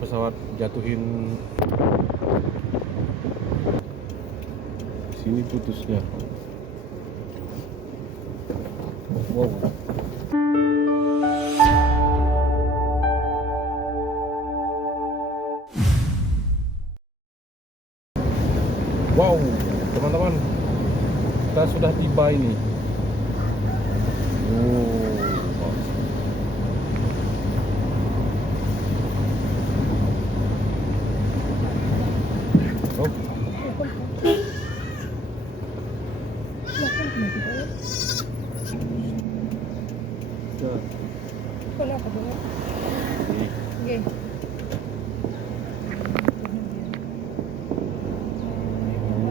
pesawat jatuhin sini putusnya. Wow. Wow, teman-teman, kita sudah tiba ini.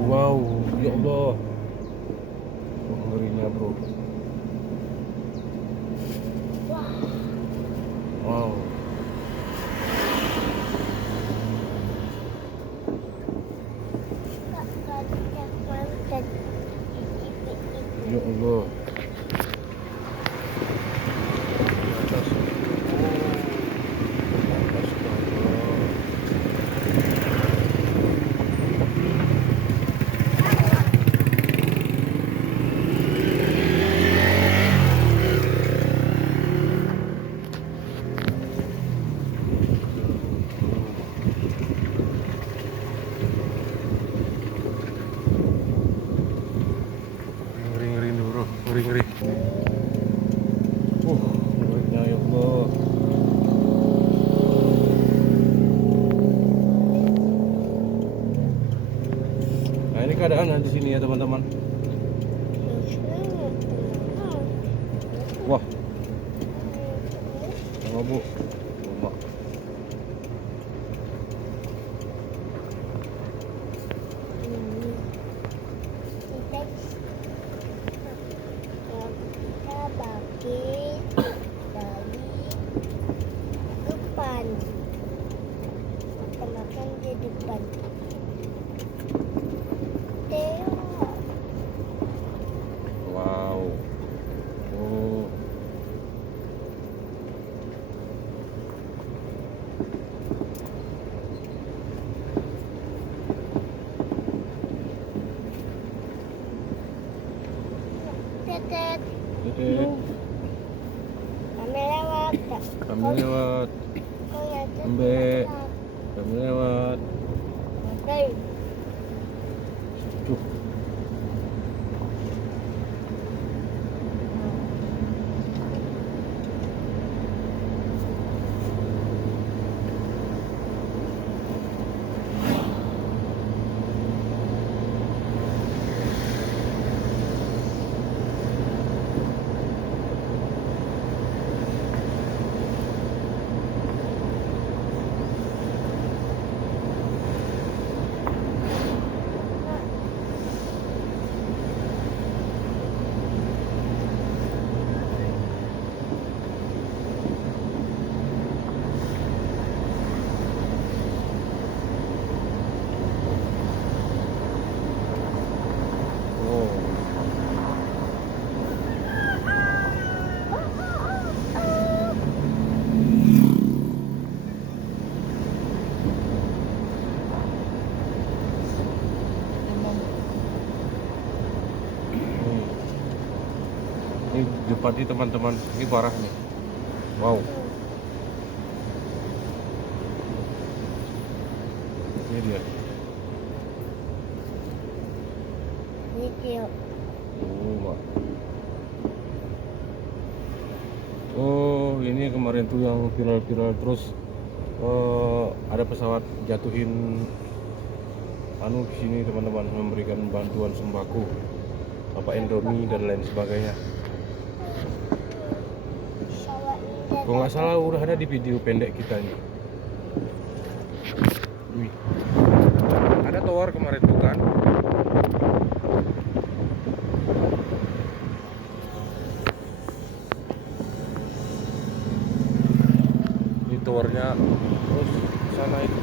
Wow, ya Allah, ngerinya bro. Wow. Ya Allah. Di atas. Ngeri bro, ngeri. Ngerinya ya Allah. Nah ini keadaan di sini ya teman-teman. Wah, sama bu, Mak. Kita bagi dari depan, kita makan di depan. Wow. Oh. Tetet, Titik. kami lewat. Kami lewat. Kau lihat Embe. Kami lewat. Oke. Cuh. Ini depan nih teman-teman, ini parah nih. Wow. Ini dia. Video. Mak. Oh, ini kemarin tuh yang viral-viral terus ada pesawat jatuhin di sini teman-teman, memberikan bantuan sembako, apa Indomie dan lain sebagainya. Kalau nggak salah udah ada di video pendek kita nih. Wih. Ada tower kemarin tuh kan. Ini towernya terus sana itu.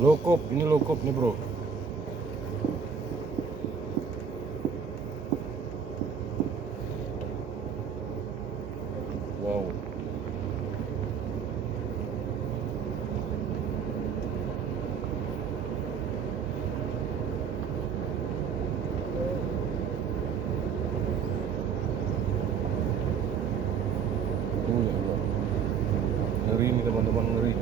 Lokop, ini lokop nih bro. Wow. Oh ya Allah. Ngeri nih teman-teman, ngeri.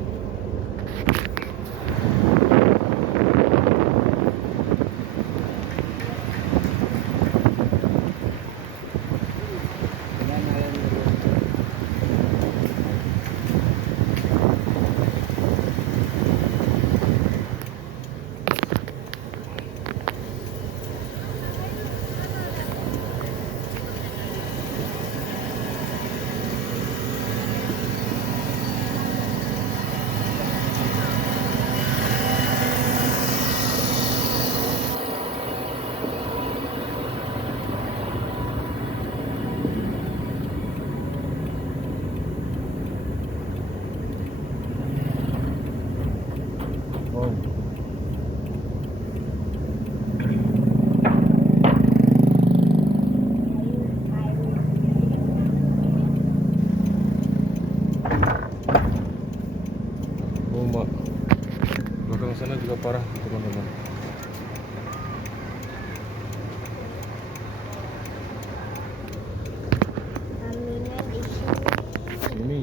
Wow. Oh mak, belakang sana juga parah teman-teman. Aminah di sini. Sini.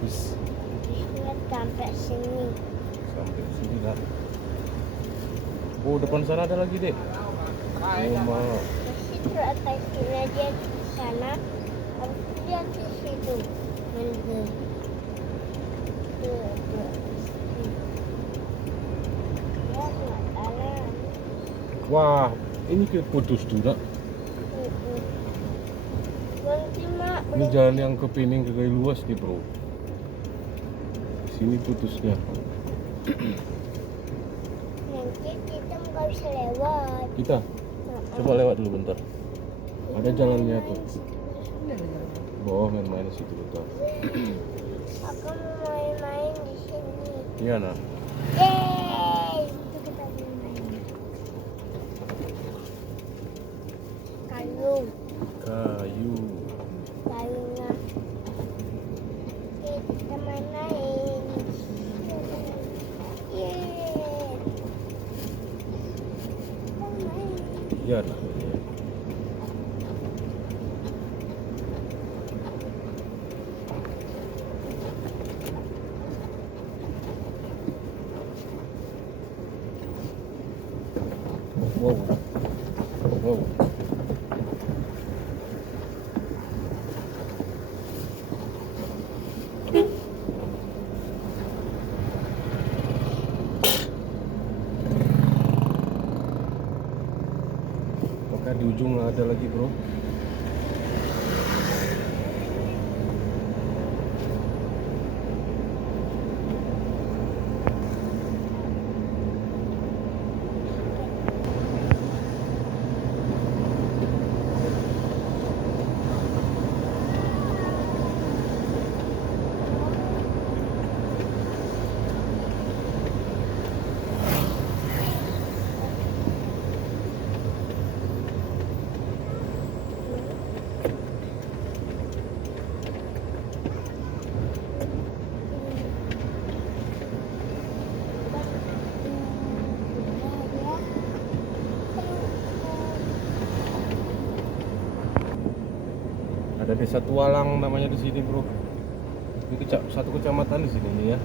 Wis, Lihat sampai sini. sampai sini dah. Oh depan sana ada lagi dek. Oh mak. Di situ atas sini aja di sana. Habis itu dia di situ. Menurut. Lihat makanan. Wah, ini kayak putus tuh nak. Nanti mak Ini jalan yang ke Pening ke Gai Luas nih bro. Sini putusnya. nanti kita nggak bisa lewat. Kita coba lewat dulu bentar. Ada jalannya tuh. Bawah main-main di situ bentar. Aku mau main-main di sini. Iya nah. Yeay, itu kita main. Kayu, Kayu. kayunya. Kita main-main. Yeay. Kita main. Iya nah. Wow. Wow. Maka di ujung ada lagi bro. Ada desa Tualang namanya di sini bro. Ini satu kecamatan di sini nih ya.